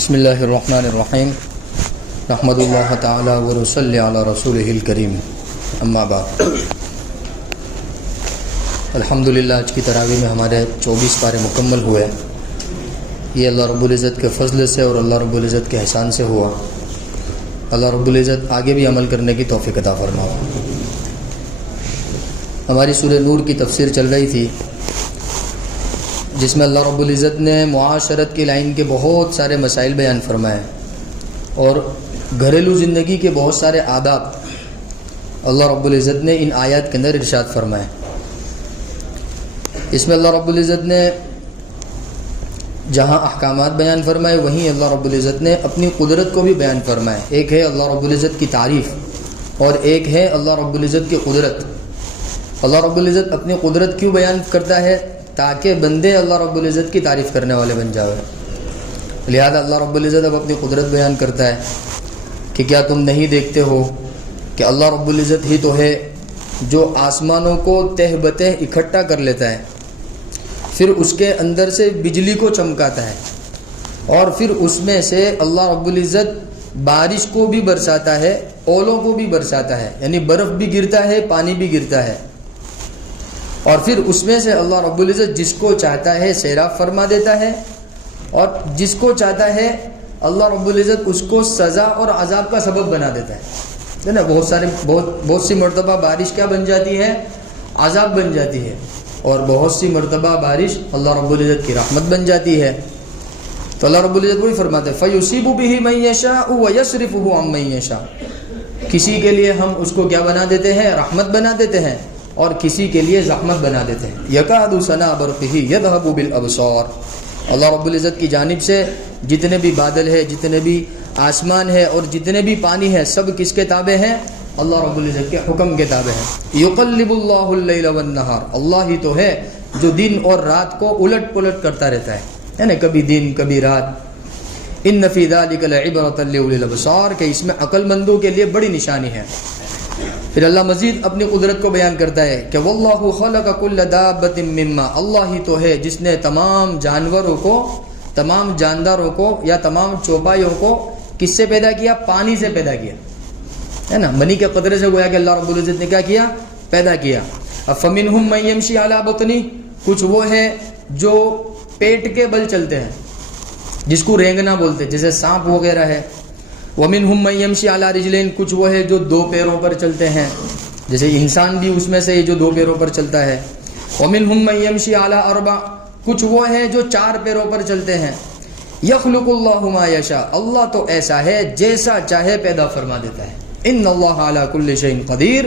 بسم اللہ الرحمن الرحیم نحمد اللہ تعالی ونصلی علی رسولہ الکریم اما بعد الحمدللہ آج کی تراویح میں ہمارے 24 پارے مکمل ہوئے. یہ اللہ رب العزت کے فضل سے اور اللہ رب العزت کے احسان سے ہوا. اللہ رب العزت آگے بھی عمل کرنے کی توفیق عطا فرمائے. ہماری سورہ نور کی تفسیر چل رہی تھی جس میں اللہ رب العزت نے معاشرت کی لائن کے بہت سارے مسائل بیان فرمائے اور گھریلو زندگی کے بہت سارے آداب اللہ رب العزت نے ان آیات کے اندر ارشاد فرمائے. اس میں اللہ رب العزت نے جہاں احکامات بیان فرمائے وہیں اللہ رب العزت نے اپنی قدرت کو بھی بیان فرمائے. ایک ہے اللہ رب العزت کی تعریف اور ایک ہے اللہ رب العزت کی قدرت. اللہ رب العزت اپنی قدرت کیوں بیان کرتا ہے؟ تاکہ بندے اللہ رب العزت کی تعریف کرنے والے بن جاوے. لہذا اللہ رب العزت اب اپنی قدرت بیان کرتا ہے کہ کیا تم نہیں دیکھتے ہو کہ اللہ رب العزت ہی تو ہے جو آسمانوں کو تہ بتہ اکٹھا کر لیتا ہے، پھر اس کے اندر سے بجلی کو چمکاتا ہے اور پھر اس میں سے اللہ رب العزت بارش کو بھی برساتا ہے، اولوں کو بھی برساتا ہے، یعنی برف بھی گرتا ہے، پانی بھی گرتا ہے، اور پھر اس میں سے اللہ رب العزت جس کو چاہتا ہے سیراب فرما دیتا ہے اور جس کو چاہتا ہے اللہ رب العزت اس کو سزا اور عذاب کا سبب بنا دیتا ہے نا. بہت سی مرتبہ بارش کیا بن جاتی ہے؟ عذاب بن جاتی ہے، اور بہت سی مرتبہ بارش اللہ رب العزت کی رحمت بن جاتی ہے. تو اللہ رب العزت وہی فرماتے ہیں فَيُصِيبُ بِهِ مَن يَشَاءُ وَيَصْرِفُهُ عَن مَن يَشَاءُ. کسی کے لیے ہم اس کو کیا بنا دیتے ہیں؟ رحمت بنا دیتے ہیں، اور کسی کے لیے زحمت بنا دیتے ہیں. یکاد سنا برقہ یذہب بالابصار. اللہ رب العزت کی جانب سے جتنے بھی بادل ہے، جتنے بھی آسمان ہے اور جتنے بھی پانی ہے، سب کس کے تابع ہیں؟ اللہ رب العزت کے حکم کے تابع ہیں. یقلب اللہ اللیل والنہار. اللہ ہی تو ہے جو دن اور رات کو الٹ پلٹ کرتا رہتا ہے، یعنی کبھی دن کبھی رات. ان فی ذلک لعبرۃ لأولی الابصار. کہ اس میں عقل مندوں کے لیے بڑی نشانی ہے. پھر اللہ مزید اپنی قدرت کو بیان کرتا ہے کہ واللہ خلق کل دابۃ مما. اللہ ہی تو ہے جس نے تمام جانوروں کو، تمام جانداروں کو یا تمام چوپایوں کو کس سے پیدا کیا؟ پانی سے پیدا کیا ہے نا. منی کے قطرے سے گویا کہ اللہ رب العزت نے کیا کیا؟ پیدا کیا. فمنہم من یمشی علی بطنہ. کچھ وہ ہے جو پیٹ کے بل چلتے ہیں جس کو رینگنا بولتے ہیں، جیسے سانپ وغیرہ ہے. وَمِنْهُمْ مَنْ يَمْشِي عَلَى رِجْلَيْنِ. کچھ وہ ہے جو دو پیروں پر چلتے ہیں، جیسے انسان بھی اس میں سے جو دو پیروں پر چلتا ہے. وَمِنْهُمْ مَنْ يَمْشِي عَلَى أَرْبَعٍ. کچھ وہ ہیں جو چار پیروں پر چلتے ہیں. يَخْلُقُ اللَّهُ مَا يَشَاءُ. اللہ تو ایسا ہے جیسا چاہے پیدا فرما دیتا ہے. إِنَّ اللَّهَ عَلَى كُلِّ شَيْءٍ قَدِيرٌ.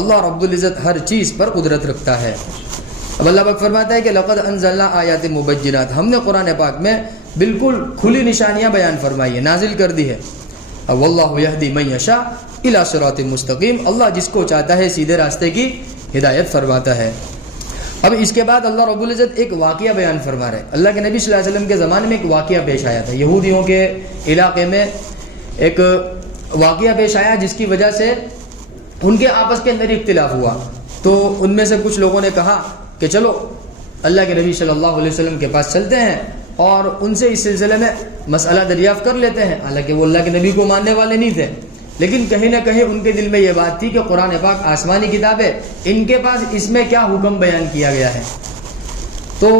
اللہ رب العزت ہر چیز پر قدرت رکھتا ہے. اب اللہ پاک فرماتا ہے کہ لَقَدْ أَنزَلْنَا آيَاتٍ مُبَيِّنَاتٍ. ہم نے قرآن پاک میں بالکل کھلی نشانیاں بیان فرمائی ہیں، نازل کر دی ہے. واللہ یہدی من یشاء الی صراط مستقیم. اللہ جس کو چاہتا ہے سیدھے راستے کی ہدایت فرماتا ہے. اب اس کے بعد اللہ رب العزت ایک واقعہ بیان فرما رہے ہیں. اللہ کے نبی صلی اللہ علیہ وسلم کے زمانے میں ایک واقعہ پیش آیا تھا. یہودیوں کے علاقے میں ایک واقعہ پیش آیا جس کی وجہ سے ان کے آپس کے اندر اختلاف ہوا. تو ان میں سے کچھ لوگوں نے کہا کہ چلو اللہ کے نبی صلی اللہ علیہ وسلم کے پاس چلتے ہیں اور ان سے اس سلسلے میں مسئلہ دریافت کر لیتے ہیں. حالانکہ وہ اللہ کے نبی کو ماننے والے نہیں تھے، لیکن کہیں نہ کہیں ان کے دل میں یہ بات تھی کہ قرآن پاک آسمانی کتاب ہے، ان کے پاس اس میں کیا حکم بیان کیا گیا ہے. تو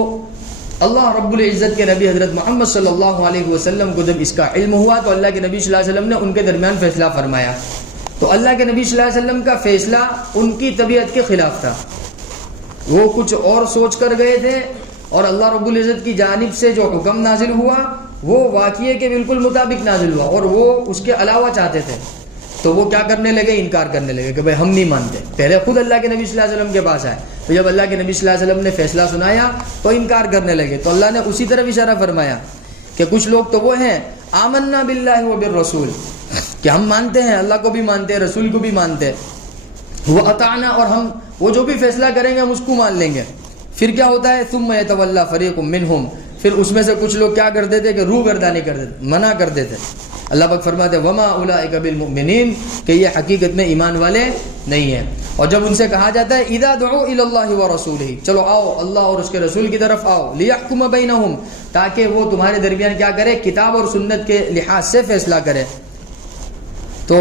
اللہ رب العزت کے نبی حضرت محمد صلی اللہ علیہ وسلم کو جب اس کا علم ہوا تو اللہ کے نبی صلی اللہ علیہ وسلم نے ان کے درمیان فیصلہ فرمایا. تو اللہ کے نبی صلی اللہ علیہ وسلم کا فیصلہ ان کی طبیعت کے خلاف تھا. وہ کچھ اور سوچ کر گئے تھے اور اللہ رب العزت کی جانب سے جو حکم نازل ہوا وہ واقعے کے بالکل مطابق نازل ہوا، اور وہ اس کے علاوہ چاہتے تھے. تو وہ کیا کرنے لگے؟ انکار کرنے لگے کہ بھائی ہم نہیں مانتے. پہلے خود اللہ کے نبی صلی اللہ علیہ وسلم کے پاس آئے، تو جب اللہ کے نبی صلی اللہ علیہ وسلم نے فیصلہ سنایا تو انکار کرنے لگے. تو اللہ نے اسی طرف اشارہ فرمایا کہ کچھ لوگ تو وہ ہیں آمنا باللہ و بالرسول، کہ ہم مانتے ہیں، اللہ کو بھی مانتے ہیں، رسول کو بھی مانتے ہیں. وہ اطعنا، اور ہم وہ جو بھی فیصلہ کریں گے ہم اس کو مان لیں گے. پھر کیا ہوتا ہے؟ ثم يتولى فريق منهم. پھر اس میں سے کچھ لوگ کیا کرتے تھے کہ روح گردانی کرتے تھے, منع کرتے تھے. اللہ پاک فرماتے ہیں وما اولئک بالمؤمنین, کہ یہ حقیقت میں ایمان والے نہیں ہیں. اور جب ان سے کہا جاتا ہے اذا دعوا الی اللہ ورسولہ, چلو آؤ اللہ اور اس کے رسول کی طرف آؤ, لیحکم بینہم, تاکہ وہ تمہارے درمیان کیا کرے, کتاب اور سنت کے لحاظ سے فیصلہ کرے, تو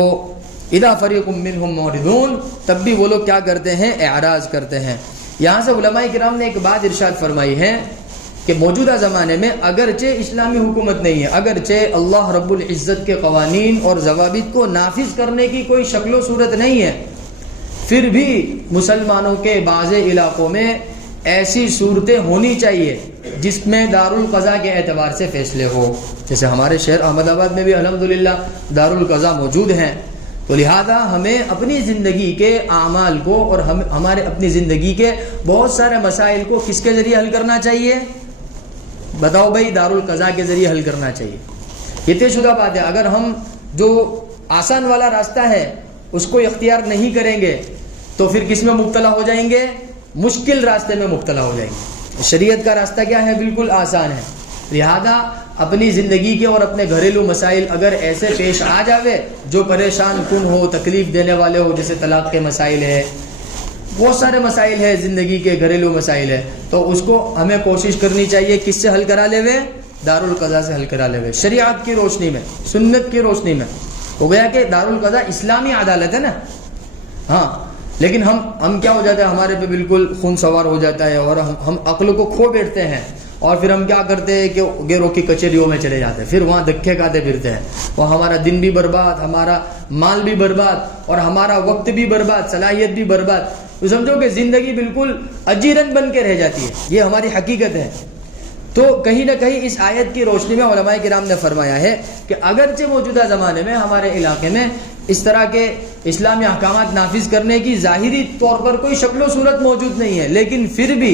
اذا فریق منہم معرضون, تب بھی وہ لوگ کیا کرتے ہیں, اعراض کرتے ہیں. یہاں سے علماء کرام نے ایک بات ارشاد فرمائی ہے کہ موجودہ زمانے میں اگرچہ اسلامی حکومت نہیں ہے, اگرچہ اللہ رب العزت کے قوانین اور ضوابط کو نافذ کرنے کی کوئی شکل و صورت نہیں ہے, پھر بھی مسلمانوں کے بعض علاقوں میں ایسی صورتیں ہونی چاہیے جس میں دارالقضاء کے اعتبار سے فیصلے ہو. جیسے ہمارے شہر احمد آباد میں بھی الحمدللہ دارالقضاء موجود ہیں. تو لہذا ہمیں اپنی زندگی کے اعمال کو اور ہمارے اپنی زندگی کے بہت سارے مسائل کو کس کے ذریعے حل کرنا چاہیے, بتاؤ بھائی, دارالقضاء کے ذریعے حل کرنا چاہیے. یہ طے شدہ بات ہے. اگر ہم جو آسان والا راستہ ہے اس کو اختیار نہیں کریں گے تو پھر کس میں مبتلا ہو جائیں گے, مشکل راستے میں مبتلا ہو جائیں گے. شریعت کا راستہ کیا ہے, بالکل آسان ہے. لہذا اپنی زندگی کے اور اپنے گھریلو مسائل اگر ایسے پیش آ جاوے جو پریشان کن ہو, تکلیف دینے والے ہو, جیسے طلاق کے مسائل ہے, بہت سارے مسائل ہے زندگی کے, گھریلو مسائل ہے, تو اس کو ہمیں کوشش کرنی چاہیے کس سے حل کرا لے وے, دارالقضاء سے حل کرا لے وے. شریعت کی روشنی میں, سنت کی روشنی میں. ہو گیا کہ دارالقضاء اسلامی عدالت ہے نا, ہاں, لیکن ہم کیا ہو جاتا ہے, ہمارے پہ بالکل خون سوار ہو جاتا ہے اور ہم عقل کو کھو بیٹھتے ہیں, اور پھر ہم کیا کرتے ہیں کہ گیروں کی کچہریوں میں چلے جاتے ہیں, پھر وہاں دھکے کھاتے پھرتے ہیں, وہ ہمارا دن بھی برباد, ہمارا مال بھی برباد, اور ہمارا وقت بھی برباد, صلاحیت بھی برباد. تو سمجھو کہ زندگی بالکل اجیرن بن کے رہ جاتی ہے. یہ ہماری حقیقت ہے. تو کہیں نہ کہیں اس آیت کی روشنی میں علماء کرام نے فرمایا ہے کہ اگرچہ موجودہ زمانے میں ہمارے علاقے میں اس طرح کے اسلامی احکامات نافذ کرنے کی ظاہری طور پر کوئی شکل و صورت موجود نہیں ہے, لیکن پھر بھی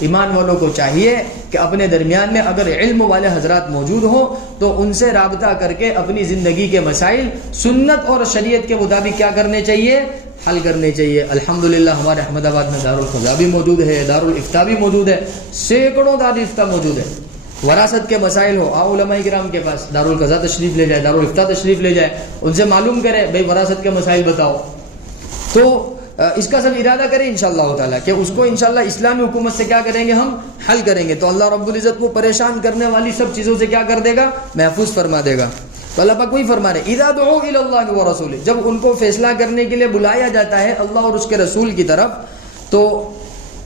ایمان والوں کو چاہیے کہ اپنے درمیان میں اگر علم والے حضرات موجود ہوں تو ان سے رابطہ کر کے اپنی زندگی کے مسائل سنت اور شریعت کے مطابق کیا کرنے چاہیے, حل کرنے چاہیے. الحمدللہ ہمارے احمد آباد میں دارالقضاء بھی موجود ہے, دارالافتاء بھی موجود ہے, سینکڑوں دارالافتاء موجود ہے. وراثت کے مسائل ہو, آؤ علماء کرام کے پاس, دارالقضاء تشریف لے جائے, دارالافتاء تشریف لے جائے, ان سے معلوم کرے بھائی وراثت کے مسائل بتاؤ. تو اس کا سب ارادہ کریں انشاءاللہ تعالیٰ کہ اس کو انشاءاللہ اسلامی حکومت سے کیا کریں گے, ہم حل کریں گے. تو اللہ رب العزت کو پریشان کرنے والی سب چیزوں سے کیا کر دے گا, محفوظ فرما دے گا. تو اللہ پاک وہی فرما رہے اذا دعوا الی اللہ ورسولہ, جب ان کو فیصلہ کرنے کے لیے بلایا جاتا ہے اللہ اور اس کے رسول کی طرف, تو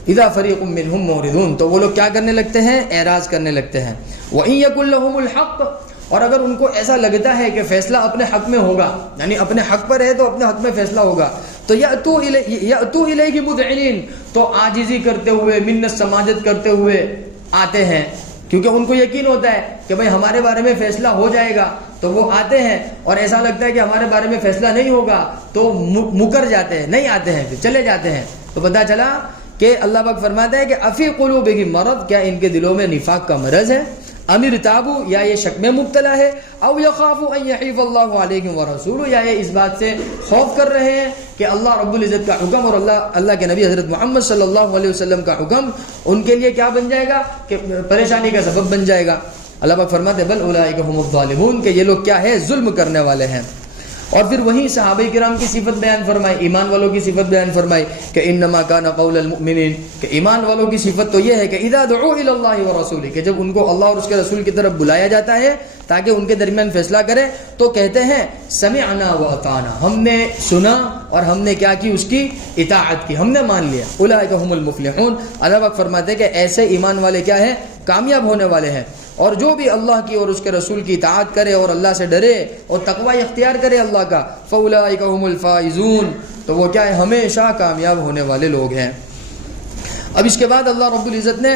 اذا فریق منہم معرضون, تو وہ لوگ کیا کرنے لگتے ہیں, اعراض کرنے لگتے ہیں. وَإِن يَكُن لَهُمُ الْحَقُّ, اور اگر ان کو ایسا لگتا ہے کہ فیصلہ اپنے حق میں ہوگا, یعنی اپنے حق پر ہے تو اپنے حق میں فیصلہ ہوگا, تو یأتوا الیہ مذعنین, تو عاجزی کرتے ہوئے, منت سماجت کرتے ہوئے آتے ہیں, کیونکہ ان کو یقین ہوتا ہے کہ بھائی ہمارے بارے میں فیصلہ ہو جائے گا. تو وہ آتے ہیں, اور ایسا لگتا ہے کہ ہمارے بارے میں فیصلہ نہیں ہوگا تو مکر جاتے ہیں, نہیں آتے ہیں, پھر چلے جاتے ہیں. تو پتہ چلا کہ اللہ پاک فرماتا ہے کہ افی قلوبہم مرض, کیا ان کے دلوں میں نفاق کا مرض ہے, ام ارتابوا, یا یہ شک میں مبتلا ہے, او یخافوا ان یحیف اللہ علیہم ورسولہ, یا یہ اس بات سے خوف کر رہے ہیں کہ اللہ رب العزت کا حکم اور اللہ کے نبی حضرت محمد صلی اللہ علیہ وسلم کا حکم ان کے لیے کیا بن جائے گا, کہ پریشانی کا سبب بن جائے گا. اللہ پاک فرماتے ہیں بل اولئک هم الظالمون, کہ یہ لوگ کیا ہے, ظلم کرنے والے ہیں. اور پھر وہیں صحابہ کرام کی صفت بیان فرمائی, ایمان والوں کی صفت بیان فرمائی کہ انما کان قول المؤمنین, کہ ایمان والوں کی صفت تو یہ ہے کہ اذا دعوا الی اللہ ورسولہ, کہ جب ان کو اللہ اور اس کے رسول کی طرف بلایا جاتا ہے تاکہ ان کے درمیان فیصلہ کرے, تو کہتے ہیں سمعنا واطعنا, ہم نے سنا اور ہم نے کیا کی, اس کی اطاعت کی, ہم نے مان لیا. اولئک هم المفلحون, اللہ پاک فرماتے ہیں کہ ایسے ایمان والے کیا ہیں, کامیاب ہونے والے ہیں. اور جو بھی اللہ کی اور اس کے رسول کی اطاعت کرے اور اللہ سے ڈرے اور تقوی اختیار کرے اللہ کا, فاولئک هم الفائزون, تو وہ کیا ہے, ہمیشہ کامیاب ہونے والے لوگ ہیں. اب اس کے بعد اللہ رب العزت نے,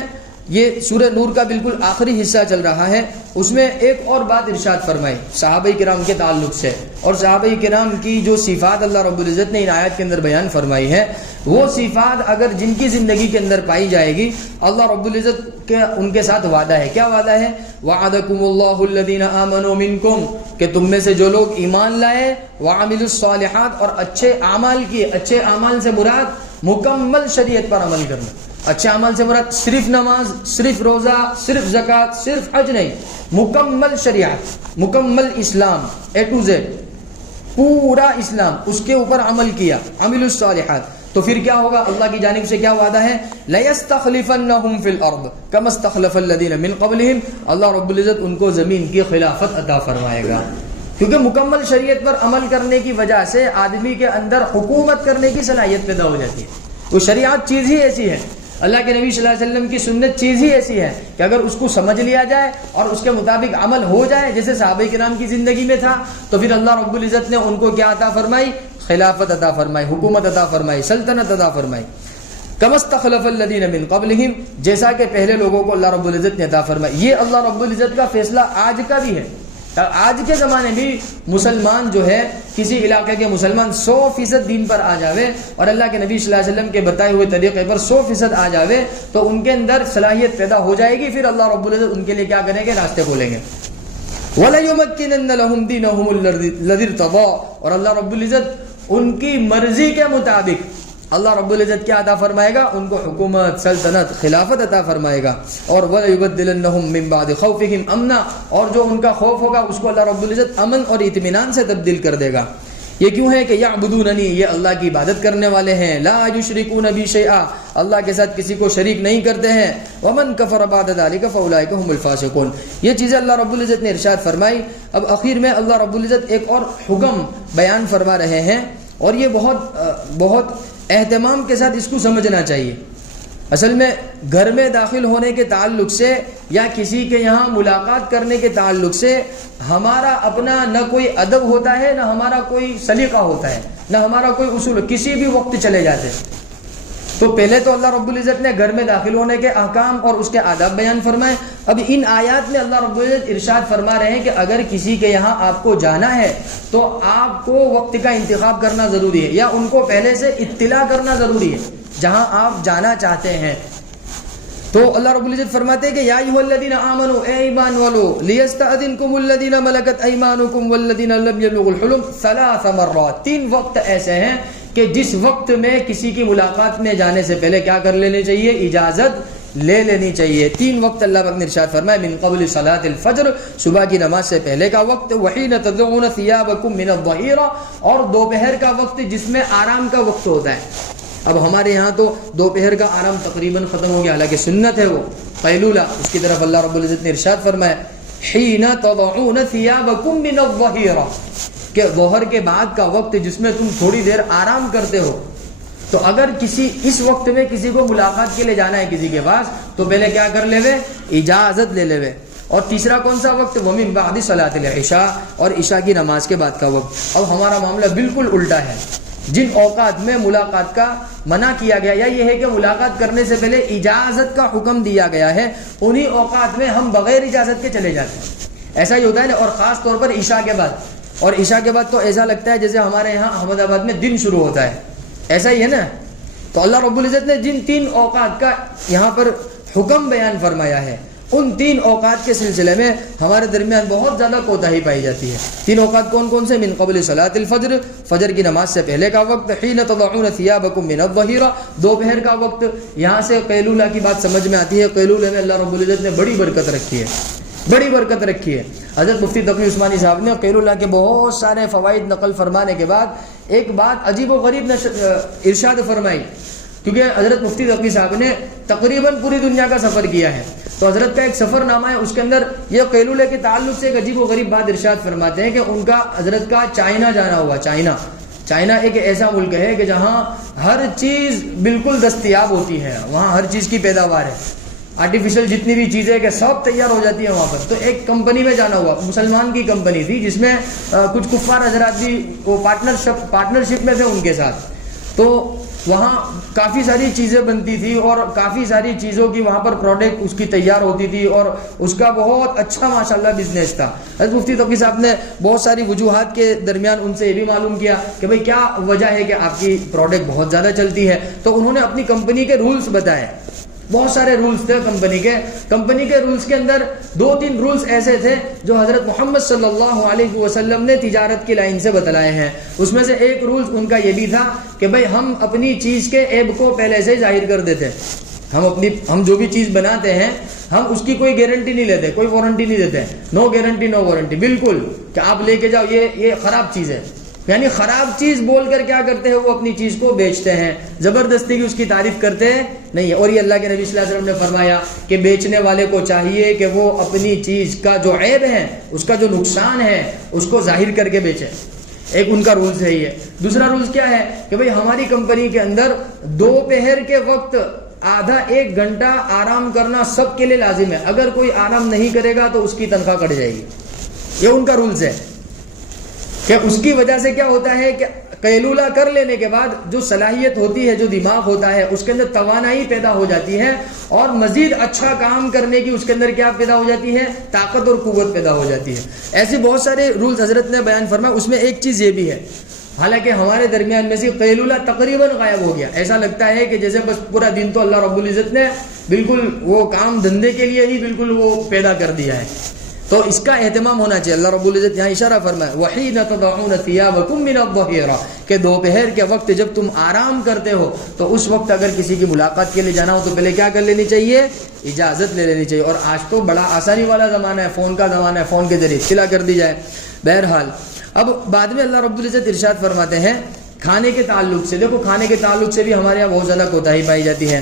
یہ سورہ نور کا بالکل آخری حصہ چل رہا ہے, اس میں ایک اور بات ارشاد فرمائی صحابہ کرام کے تعلق سے, اور صحابہ کرام کی جو صفات اللہ رب العزت نے ان آیات کے اندر بیان فرمائی ہے, وہ صفات اگر جن کی زندگی کے اندر پائی جائے گی, اللہ رب العزت کے ان کے ساتھ وعدہ ہے. کیا وعدہ ہے, وعدکم اللہ الذین آمنوا منکم, کہ تم میں سے جو لوگ ایمان لائے, وعملوا الصالحات, اور اچھے اعمال کیے. اچھے اعمال سے مراد مکمل شریعت پر عمل کرنا. اچھے عمل سے مراد صرف نماز، صرف روزہ، صرف زکوٰۃ، صرف حج نہیں، مکمل شریعت، مکمل اسلام اے ٹو زیڈ، پورا اسلام، اس کے اوپر عمل کیا. عمل الصالحات. تو پھر کیا ہوگا؟ اللہ کی جانب سے کیا وعدہ ہے؟ لَيَسْتَخْلِفَنَّهُمْ فِي الْأَرْضِ كَمَا اسْتَخْلَفَ الَّذِينَ مِنْ قَبْلِهِمْ. اللہ رب العزت ان کو زمین کی خلافت عطا فرمائے گا. کیونکہ مکمل شریعت پر عمل کرنے کی وجہ سے آدمی کے اندر حکومت کرنے کی صلاحیت پیدا ہو جاتی ہے. وہ شریعت چیز ہی ایسی ہے، اللہ کے نبی صلی اللہ علیہ وسلم کی سنت چیز ہی ایسی ہے کہ اگر اس کو سمجھ لیا جائے اور اس کے مطابق عمل ہو جائے جیسے صحابہ کرام کی زندگی میں تھا، تو پھر اللہ رب العزت نے ان کو کیا عطا فرمائی؟ خلافت عطا فرمائی، حکومت عطا فرمائی، سلطنت عطا فرمائی. کما استخلف الذین من قبلہم، جیسا کہ پہلے لوگوں کو اللہ رب العزت نے عطا فرمائی. یہ اللہ رب العزت کا فیصلہ آج کا بھی ہے. آج کے زمانے میں مسلمان جو ہے، کسی علاقے کے مسلمان 100% دین پر آ جاوے اور اللہ کے نبی صلی اللہ علیہ وسلم کے بتائے ہوئے طریقے پر 100% آ جاوے تو ان کے اندر صلاحیت پیدا ہو جائے گی. پھر اللہ رب العزت ان کے لیے کیا کریں گے؟ راستے کھولیں گے. وَلَيُمَكِّنَنَّ لَهُمْ دِينَهُمُ الَّذِي ارْتَضَىٰ، اور اللہ رب العزت ان کی مرضی کے مطابق اللہ رب العزت کیا عطا فرمائے گا؟ ان کو حکومت، سلطنت، خلافت عطا فرمائے گا. اور وَلَيُبَدِّلَنَّهُم مِّن بَعْدِ خَوْفِهِمْ أَمْنًا، اور جو ان کا خوف ہوگا اس کو اللہ رب العزت امن اور اطمینان سے تبدیل کر دے گا. یہ کیوں ہے کہ یعبدوننی، یہ اللہ کی عبادت کرنے والے ہیں. لا یشرکون بی شیئا، اللہ کے ساتھ کسی کو شریک نہیں کرتے ہیں. ومن کفر بعد ذلک فاولئک هم الفاسقون. یہ چیزیں اللہ رب العزت نے ارشاد فرمائی. اب اخیر میں اللہ رب العزت ایک اور حکم بیان فرما رہے ہیں، اور یہ بہت اہتمام کے ساتھ اس کو سمجھنا چاہیے. اصل میں گھر میں داخل ہونے کے تعلق سے یا کسی کے یہاں ملاقات کرنے کے تعلق سے ہمارا اپنا نہ کوئی ادب ہوتا ہے، نہ ہمارا کوئی سلیقہ ہوتا ہے، نہ ہمارا کوئی اصول. کسی بھی وقت چلے جاتے ہیں. تو پہلے تو اللہ رب العزت نے گھر میں داخل ہونے کے احکام اور اس کے آداب بیان فرمائے. اب ان آیات میں اللہ رب العزت ارشاد فرما رہے ہیں کہ اگر کسی کے یہاں آپ کو جانا ہے تو آپ کو وقت کا انتخاب کرنا ضروری ہے، یا ان کو پہلے سے اطلاع کرنا ضروری ہے جہاں آپ جانا چاہتے ہیں. تو اللہ رب العزت فرماتے ہیں کہ یا ایھا الذین آمنوا، اے ایمان والو، لیستأذنکم الذین ملکت ایمانکم والذین لم یبلغوا الحلم 3 مرات. 3 وقت ایسے ہیں کہ جس وقت میں کسی کی ملاقات میں جانے سے پہلے کیا کر لینی چاہیے؟ اجازت لے لینی چاہیے. 3 وقت اللہ پاک نے ارشاد فرمایا: من قبل صلاۃ الفجر، صبح کی نماز سے پہلے کا وقت، وحین تضعون ثیابکم من الظہیرہ، اور دوپہر کا وقت جس میں آرام کا وقت ہوتا ہے. اب ہمارے یہاں تو دوپہر کا آرام تقریباً ختم ہو گیا، حالانکہ سنت ہے وہ قیلولہ. اس کی طرف اللہ رب العزت نے ارشاد فرمایا: حین تضعون ثیابکم من الظہیرہ، کہ ظہر کے بعد کا وقت جس میں تم تھوڑی دیر آرام کرتے ہو. تو اگر اس وقت میں کسی کو ملاقات کے لیے جانا ہے کسی کے پاس، تو پہلے کیا کر لے وے؟ اجازت لے لے وے. اور تیسرا کون سا وقت؟ وَمِن بَعْدِ صَلَاةِ الْعِشَاء، اور عشاء کی نماز کے بعد کا وقت. اب ہمارا معاملہ بالکل الٹا ہے. جن اوقات میں ملاقات کا منع کیا گیا، یا یہ ہے کہ ملاقات کرنے سے پہلے اجازت کا حکم دیا گیا ہے، انہی اوقات میں ہم بغیر اجازت کے چلے جاتے ہیں. ایسا ہی ہوتا ہے نا. اور خاص طور پر عشاء کے بعد. اور عشاء کے بعد تو ایسا لگتا ہے جیسے ہمارے یہاں احمد آباد میں دن شروع ہوتا ہے. ایسا ہی ہے نا. تو اللہ رب العزت نے جن 3 اوقات کا یہاں پر حکم بیان فرمایا ہے، ان 3 اوقات کے سلسلے میں ہمارے درمیان بہت زیادہ کوتاہی پائی جاتی ہے. 3 اوقات کون کون سے؟ من قبل صلاۃ الفجر، فجر کی نماز سے پہلے کا وقت، حین تضعون ثیابکم من الظہیرہ، دوپہر کا وقت. یہاں سے قیلولہ کی بات سمجھ میں آتی ہے. قیلولہ میں اللہ رب العزت نے بڑی برکت رکھی ہے، بڑی برکت رکھی ہے. حضرت مفتی تقی عثمانی صاحب نے قیلولہ کے بہت سارے فوائد نقل فرمانے کے بعد ایک بات عجیب و غریب ارشاد فرمائی. کیونکہ حضرت مفتی تقی صاحب نے تقریباً پوری دنیا کا سفر کیا ہے، تو حضرت کا ایک سفر نامہ ہے، اس کے اندر یہ قیلولہ کے تعلق سے ایک عجیب و غریب بات ارشاد فرماتے ہیں کہ ان کا حضرت کا چائنا جانا ہوا. چائنا ایک ایسا ملک ہے کہ جہاں ہر چیز بالکل دستیاب ہوتی ہے، وہاں ہر چیز کی پیداوار ہے، آرٹیفیشل جتنی بھی چیزیں کہ سب تیار ہو جاتی ہیں وہاں پر. تو ایک کمپنی میں جانا ہوا، مسلمان کی کمپنی تھی، جس میں کچھ کفار حضرات بھی وہ پارٹنرشپ میں تھے ان کے ساتھ. تو وہاں کافی ساری چیزیں بنتی تھی اور کافی ساری چیزوں کی وہاں پر پروڈکٹ اس کی تیار ہوتی تھی، اور اس کا بہت اچھا ماشاءاللہ بزنس تھا. حضرت مفتی تقی صاحب نے بہت ساری وجوہات کے درمیان ان سے یہ بھی معلوم کیا کہ بھئی کیا وجہ ہے کہ آپ کی پروڈکٹ بہت زیادہ چلتی ہے. تو انہوں نے اپنی کمپنی کے رولز بتائے. بہت سارے رولز تھے کمپنی کے رولز کے اندر 2-3 رولز ایسے تھے جو حضرت محمد صلی اللہ علیہ وسلم نے تجارت کی لائن سے بتلائے ہیں. اس میں سے ایک رولز ان کا یہ بھی تھا کہ بھائی ہم اپنی چیز کے عیب کو پہلے سے ظاہر کر دیتے. ہم جو بھی چیز بناتے ہیں ہم اس کی کوئی گارنٹی نہیں لیتے, کوئی وارنٹی نہیں دیتے. نو گارنٹی نو وارنٹی, بالکل کہ آپ لے کے جاؤ یہ خراب چیز ہے, یعنی خراب چیز بول کر کیا کرتے ہیں وہ اپنی چیز کو بیچتے ہیں, زبردستی کی اس کی تعریف کرتے نہیں ہے. اور یہ اللہ کے نبی صلی اللہ علیہ وسلم نے فرمایا کہ بیچنے والے کو چاہیے کہ وہ اپنی چیز کا جو عیب ہے, اس کا جو نقصان ہے, اس کو ظاہر کر کے بیچے. ایک ان کا رولز ہے یہ. دوسرا رولز کیا ہے کہ بھئی ہماری کمپنی کے اندر دوپہر کے وقت آدھا 1 گھنٹہ آرام کرنا سب کے لیے لازم ہے. اگر کوئی آرام نہیں کرے گا تو اس کی تنخواہ کٹ جائے گی. یہ ان کا رولز ہے کہ اس کی وجہ سے کیا ہوتا ہے کہ قیلولہ کر لینے کے بعد جو صلاحیت ہوتی ہے, جو دماغ ہوتا ہے, اس کے اندر توانائی پیدا ہو جاتی ہے اور مزید اچھا کام کرنے کی اس کے اندر کیا پیدا ہو جاتی ہے, طاقت اور قوت پیدا ہو جاتی ہے. ایسے بہت سارے رولز حضرت نے بیان فرمایا. اس میں ایک چیز یہ بھی ہے, حالانکہ ہمارے درمیان میں سے قیلولہ تقریباً غائب ہو گیا. ایسا لگتا ہے کہ جیسے بس پورا دن تو اللہ رب العزت نے بالکل وہ کام دھندے کے لیے ہی بالکل وہ پیدا کر دیا ہے. تو اس کا اہتمام ہونا چاہیے. اللہ رب العزت یہاں اشارہ فرمائے وَحِينَ تَضَعُونَ ثِيَابَكُم مِّنَ الظَّهِيرَةِ کہ دوپہر کے وقت جب تم آرام کرتے ہو تو اس وقت اگر کسی کی ملاقات کے لیے جانا ہو تو پہلے کیا کر لینی چاہیے, اجازت لے لینی چاہیے. اور آج تو بڑا آسانی والا زمانہ ہے, فون کا زمانہ ہے, فون کے ذریعے اطلاع کر دی جائے. بہرحال اب بعد میں اللہ رب العزت ارشاد فرماتے ہیں کھانے کے تعلق سے. دیکھو کھانے کے تعلق سے بھی ہمارے یہاں بہت زیادہ کوتاہی پائی جاتی ہے.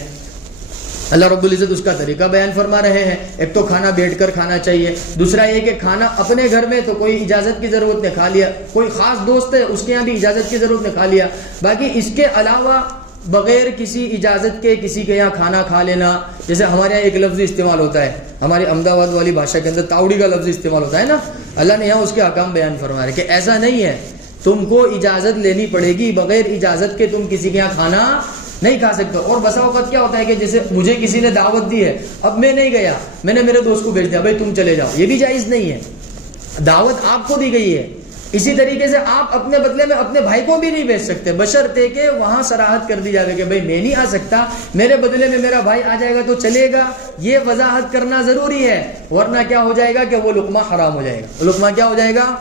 اللہ رب العزت اس کا طریقہ بیان فرما رہے ہیں. ایک تو کھانا بیٹھ کر کھانا چاہیے. دوسرا یہ کہ کھانا اپنے گھر میں تو کوئی اجازت کی ضرورت نہیں, کھا لیا. کوئی خاص دوست ہے اس کے یہاں بھی اجازت کی ضرورت نہیں, کھا لیا. باقی اس کے علاوہ بغیر کسی اجازت کے کسی کے یہاں کھانا کھا لینا, جیسے ہمارے یہاں ایک لفظ استعمال ہوتا ہے, ہماری احمدآباد والی بھاشا کے اندر تاوڑی کا لفظ استعمال ہوتا ہے نا. اللہ نے یہاں اس کے احکام بیان فرما رہے کہ ایسا نہیں ہے, تم کو اجازت لینی پڑے گی. بغیر اجازت کے تم کسی کے یہاں کھانا نہیں کھا سکتے. اور بسا اوقات کیا ہوتا ہے کہ جیسے مجھے کسی نے دعوت دی ہے, اب میں نہیں گیا, میں نے میرے دوست کو بھیج دیا بھائی تم چلے جاؤ, یہ بھی جائز نہیں ہے. دعوت آپ کو دی گئی ہے, اسی طریقے سے آپ اپنے بدلے میں اپنے بھائی کو بھی نہیں بھیج سکتے, بشرطے کہ وہاں صراحت کر دی جائے کہ بھائی میں نہیں آ سکتا, میرے بدلے میں میرا بھائی آ جائے گا تو چلے گا. یہ وضاحت کرنا ضروری ہے, ورنہ کیا ہو جائے گا کہ وہ لقمہ حرام ہو جائے گا. لقمہ کیا ہو جائے گا,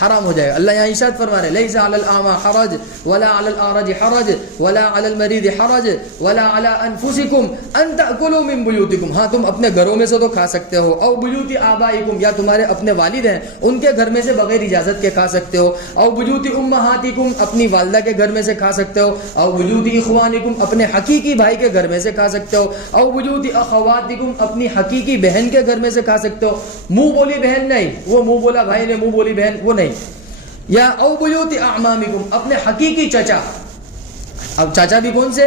حرام ہو جائے گا. اللہ یہاں ارشاد فرما رہے لیس علی الاعمى حرج ولا علی الاعرج حرج ولا علی المریض حرج ولا علی انفسکم ان تاکلوا من بیوتکم. ہاں تم اپنے گھروں میں سے تو کھا سکتے ہو, او بیوت آبائکم یا تمہارے اپنے والد ہیں ان کے گھر میں سے بغیر اجازت کے کھا سکتے ہو, او بیوت امہاتکم اپنی والدہ کے گھر میں سے کھا سکتے ہو, او بیوت اخوانکم اپنے حقیقی بھائی کے گھر میں سے کھا سکتے ہو, او بیوت اخواتکم اپنی حقیقی بہن کے گھر میں سے کھا سکتے ہو. منہ بولی بہن نہیں, وہ منہ بولا بھائی نے منہ بولی بہن وہ نہیں. یا او بیوت اعمامکم اپنے حقیقی چچا, اب چاچا بھی کون سے,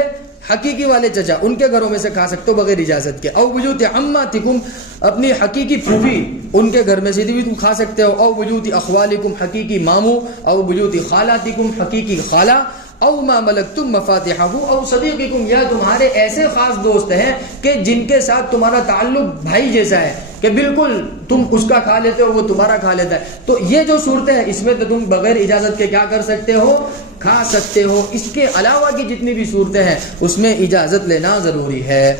حقیقی والے چچا, ان کے گھروں میں سے کھا سکتے ہو بغیر اجازت کے. او بیوت عماتکم اپنی حقیقی پھوپھی ان کے گھر میں سے بھی تم کھا سکتے ہو. او بیوت اخوالکم حقیقی ماموں, او بیوت خالاتکم حقیقی خالہ, او ما ملکتم مفاتحہ او صدیقکم یا تمہارے ایسے خاص دوست ہیں کہ جن کے ساتھ تمہارا تعلق بھائی جیسا ہے کہ بالکل تم اس کا کھا لیتے ہو وہ تمہارا کھا لیتا ہے. تو یہ جو صورتیں ہیں اس میں تو تم بغیر اجازت کے کیا کر سکتے ہو, کھا سکتے ہو. اس کے علاوہ کی جتنی بھی صورتیں ہیں اس میں اجازت لینا ضروری ہے.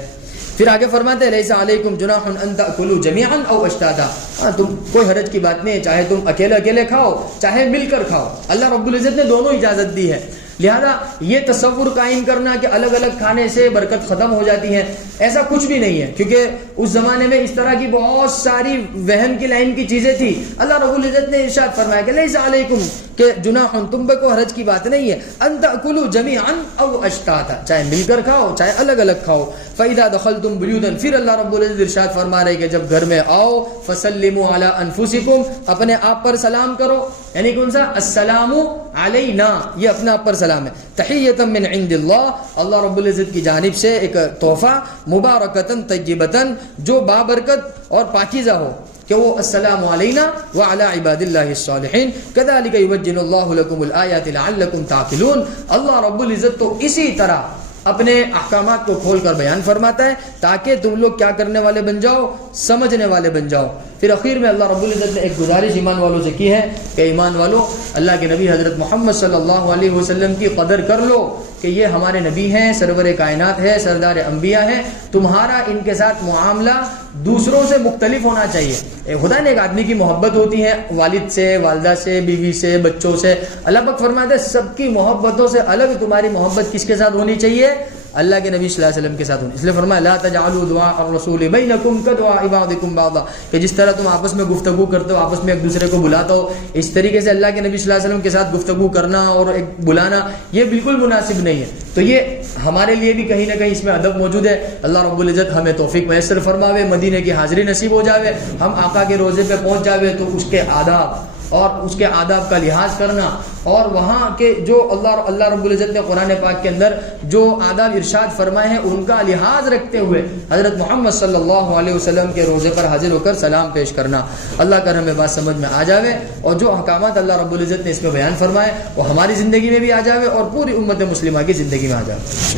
پھر آگے فرماتے ہیں لیس علیکم جناح ان تاکلوا جميعا او اشتاتا. تم کوئی حرج کی بات نہیں ہے, چاہے تم اکیلے اکیلے کھاؤ چاہے مل کر کھاؤ. اللہ رب العزت نے دونوں اجازت دی ہے. لہذا یہ تصور قائم کرنا کہ الگ الگ کھانے سے برکت ختم ہو جاتی ہے, ایسا کچھ بھی نہیں ہے. کیونکہ اس زمانے میں اس طرح کی بہت ساری وہم کی لائن کی چیزیں تھی. اللہ رب العزت نے ارشاد فرمایا کہ لیس علیکم کہ جناح تم پہ کوئی حرج کی بات نہیں ہے, ان تاکلوا جميعا او اشتاتا چاہے مل کر کھاؤ چاہے الگ الگ کھاؤ. فاذا دخلتم بیوتا پھر اللہ رب العزت ارشاد فرما رہے کہ جب گھر میں آؤ فسلموا علی انفسکم اپنے آپ پر سلام کرو. یعنی کون سا, السلام علینا, یہ اپنا آپ پر سلام ہے. تحیۃ من عند اللہ, اللہ رب العزت کی جانب سے ایک تحفہ, مبارکتن طیبتن جو بابرکت اور پاکیزہ ہو, کہ وہ السلام علینا وعلی عباد اللہ الصالحین کذالک یبین اللہ لکم الآیات لعلکم تعقلون. اللہ رب العزت تو اسی طرح اپنے احکامات کو کھول کر بیان فرماتا ہے تاکہ تم لوگ کیا کرنے والے بن جاؤ, سمجھنے والے بن جاؤ. پھر اخیر میں اللہ رب العزت نے ایک گزارش ایمان والوں سے کی ہے کہ ایمان والوں اللہ کے نبی حضرت محمد صلی اللہ علیہ وسلم کی قدر کر لو, کہ یہ ہمارے نبی ہیں، سرور کائنات ہے، سردار انبیاء ہیں، تمہارا ان کے ساتھ معاملہ دوسروں سے مختلف ہونا چاہیے۔ خدا نے ایک آدمی کی محبت ہوتی ہے والد سے، والدہ سے، بیوی سے، بچوں سے، اللہ پاک فرماتے ہیں سب کی محبتوں سے الگ تمہاری محبت کس کے ساتھ ہونی چاہیے؟ اللہ کے نبی صلی اللہ علیہ وسلم کے ساتھ ہونی۔ اس لیے فرمایا لا تجعلوا دعاء الرسول بینکم کدعاء بعضکم بعضا، کہ جس طرح تم آپس میں گفتگو کرتے ہو، آپس میں ایک دوسرے کو بلاتے ہو، اس طریقے سے اللہ کے نبی صلی اللہ علیہ وسلم کے ساتھ گفتگو کرنا اور ایک بلانا یہ بالکل مناسب نہیں ہے۔ تو یہ ہمارے لیے بھی کہیں نہ کہیں اس میں ادب موجود ہے۔ اللہ رب العزت ہمیں توفیق میسر فرماوے، مدینے کی حاضری نصیب ہو جاوے، ہم آقا کے روضے پہ پہنچ جاوے تو اس کے آداب اور اس کے آداب کا لحاظ کرنا، اور وہاں کے جو اللہ رب العزت نے قرآن پاک کے اندر جو آداب ارشاد فرمائے ہیں ان کا لحاظ رکھتے ہوئے حضرت محمد صلی اللہ علیہ وسلم کے روضے پر حاضر ہو کر سلام پیش کرنا۔ اللہ کر ہمیں بات سمجھ میں آ جاوے، اور جو احکامات اللہ رب العزت نے اس میں بیان فرمائے وہ ہماری زندگی میں بھی آ جاوے اور پوری امت مسلمہ کی زندگی میں آ جاوے۔